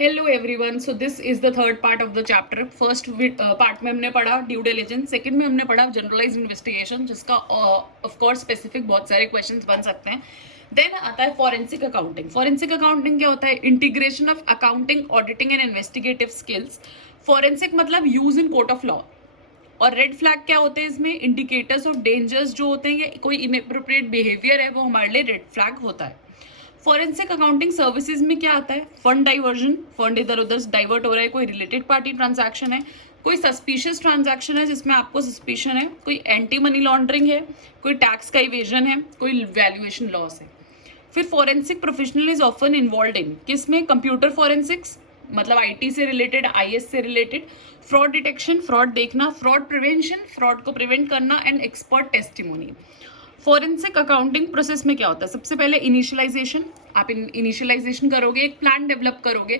Hello everyone, so this is the third part of the chapter. First part में हमने पढ़ा due diligence, second में हमने पढ़ा जनरलाइज इन्वेस्टिगेशन, जिसका ऑफ कोर्स स्पेसिफिक बहुत सारे क्वेश्चंस बन सकते हैं। देन आता है फॉरेंसिक अकाउंटिंग। फॉरेंसिक अकाउंटिंग क्या होता है? Integration of accounting, auditing and investigative skills. Forensic मतलब use in court of law. और रेड फ्लैग क्या होते हैं इसमें? इंडिकेटर्स ऑफ डेंजर्स जो होते हैं, या कोई इनएप्रोप्रिएट बिहेवियर है वो हमारे लिए रेड फ्लैग होता है। फॉरेंसिक अकाउंटिंग सर्विसेज में क्या आता है? फंड डाइवर्जन, फंड इधर उधर डाइवर्ट हो रहा है, कोई रिलेटेड पार्टी ट्रांजैक्शन है, कोई सस्पिशियस ट्रांजैक्शन है जिसमें आपको सस्पिशन है, कोई एंटी मनी लॉन्ड्रिंग है, कोई टैक्स का इवेजन है, कोई वैल्यूएशन लॉस है। फिर forensic professional is often involve in किसमें? कंप्यूटर फॉरेंसिक्स, मतलब आईटी से रिलेटेड, आईएस से रिलेटेड, फ्रॉड डिटेक्शन, फ्रॉड देखना, फ्रॉड प्रिवेंशन, फ्रॉड को प्रिवेंट करना, and expert testimony. Forensic accounting process में क्या होता है? सबसे पहले इनिशियलाइजेशन। आप इनिशियलाइजेशन करोगे, एक प्लान डेवलप करोगे,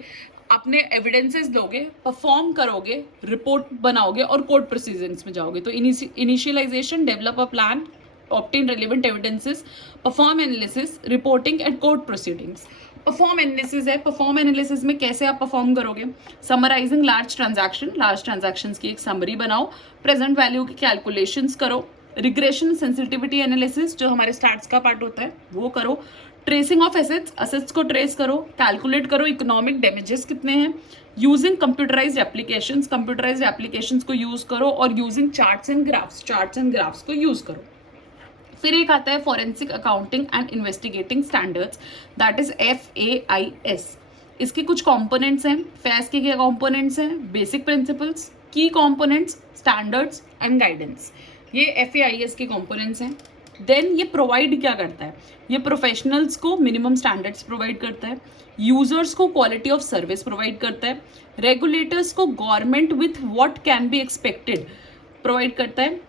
अपने एविडेंसेस दोगे, परफॉर्म करोगे, रिपोर्ट बनाओगे और कोर्ट प्रोसीजर्स में जाओगे। तो initialisation, develop a plan, obtain relevant evidences, perform analysis, reporting and court proceedings. Perform analysis है। परफॉर्म एनालिसिस में कैसे आप परफॉर्म करोगे? समराइजिंग लार्ज ट्रांजैक्शन की एक समरी बनाओ, प्रेजेंट वैल्यू की कैलकुलेशंस करो, रिग्रेशन सेंसिटिविटी एनालिसिस जो हमारे स्टैट्स का पार्ट होता है वो करो, ट्रेसिंग ऑफ एसेट्स को ट्रेस करो, कैलकुलेट करो इकोनॉमिक डैमेजेस कितने हैं, यूजिंग कंप्यूटराइज्ड एप्लीकेशंस को यूज करो, और यूजिंग चार्ट्स एंड ग्राफ्स को यूज करो। फिर एक आता है forensic accounting and investigating standards, that is FAIS। इसके कुछ कंपोनेंट्स हैं। फैस के क्या कंपोनेंट्स हैं? बेसिक प्रिंसिपल्स, की कंपोनेंट्स, स्टैंडर्ड्स एंड गाइडेंस। ये FAIS के कंपोनेंट्स हैं। देन ये प्रोवाइड क्या करता है? ये प्रोफेशनल्स को मिनिमम स्टैंडर्ड्स प्रोवाइड करता है, यूजर्स को क्वालिटी ऑफ सर्विस प्रोवाइड करता है, रेगुलेटर्स को government with what can be expected provide करता है,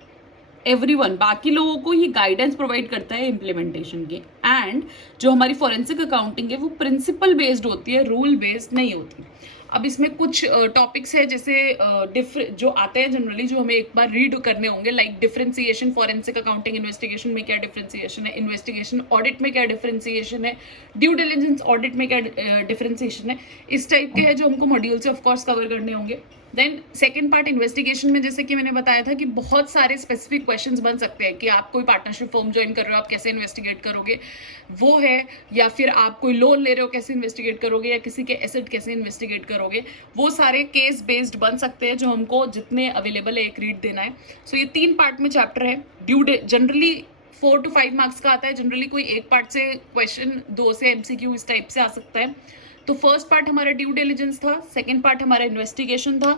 एवरीवन बाकी लोगों को ये गाइडेंस प्रोवाइड करता है इम्प्लीमेंटेशन के। एंड जो हमारी फॉरेंसिक अकाउंटिंग है वो प्रिंसिपल बेस्ड होती है, रूल बेस्ड नहीं होती। अब इसमें कुछ टॉपिक्स है जैसे जो आते हैं जनरली, जो हमें एक बार रीड करने होंगे, like differentiation, forensic accounting investigation में क्या डिफरेंशिएशन है, इन्वेस्टिगेशन ऑडिट में क्या डिफरेंशिएशन है, ड्यू डिलिजेंस ऑडिट में क्या डिफरेंशिएशन है। इस टाइप के है जो हमको मॉड्यूल से ऑफकोर्स कवर करने होंगे। देन सेकेंड पार्ट इन्वेस्टिगेशन में, जैसे कि मैंने बताया था कि बहुत सारे स्पेसिफिक क्वेश्चंस बन सकते हैं कि आप कोई पार्टनरशिप फर्म ज्वाइन कर रहे हो, आप कैसे इन्वेस्टिगेट करोगे, वो है। या फिर आप कोई लोन ले रहे हो, कैसे इन्वेस्टिगेट करोगे, या किसी के एसेट कैसे इन्वेस्टिगेट करोगे। वो सारे केस बेस्ड बन सकते हैं जो हमको जितने अवेलेबल है एक रीड देना है। सो ये 3 पार्ट में चैप्टर है। जनरली 4 to 5 मार्क्स का आता है। जनरली कोई एक पार्ट से क्वेश्चन, 2 से MCQ इस टाइप से आ सकता है। तो फर्स्ट पार्ट हमारा ड्यू डिलिजेंस था, सेकंड पार्ट हमारा इन्वेस्टिगेशन था,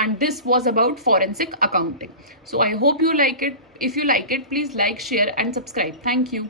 and this was about forensic accounting. So I hope you like it. If you like it, please like, share and subscribe. Thank you.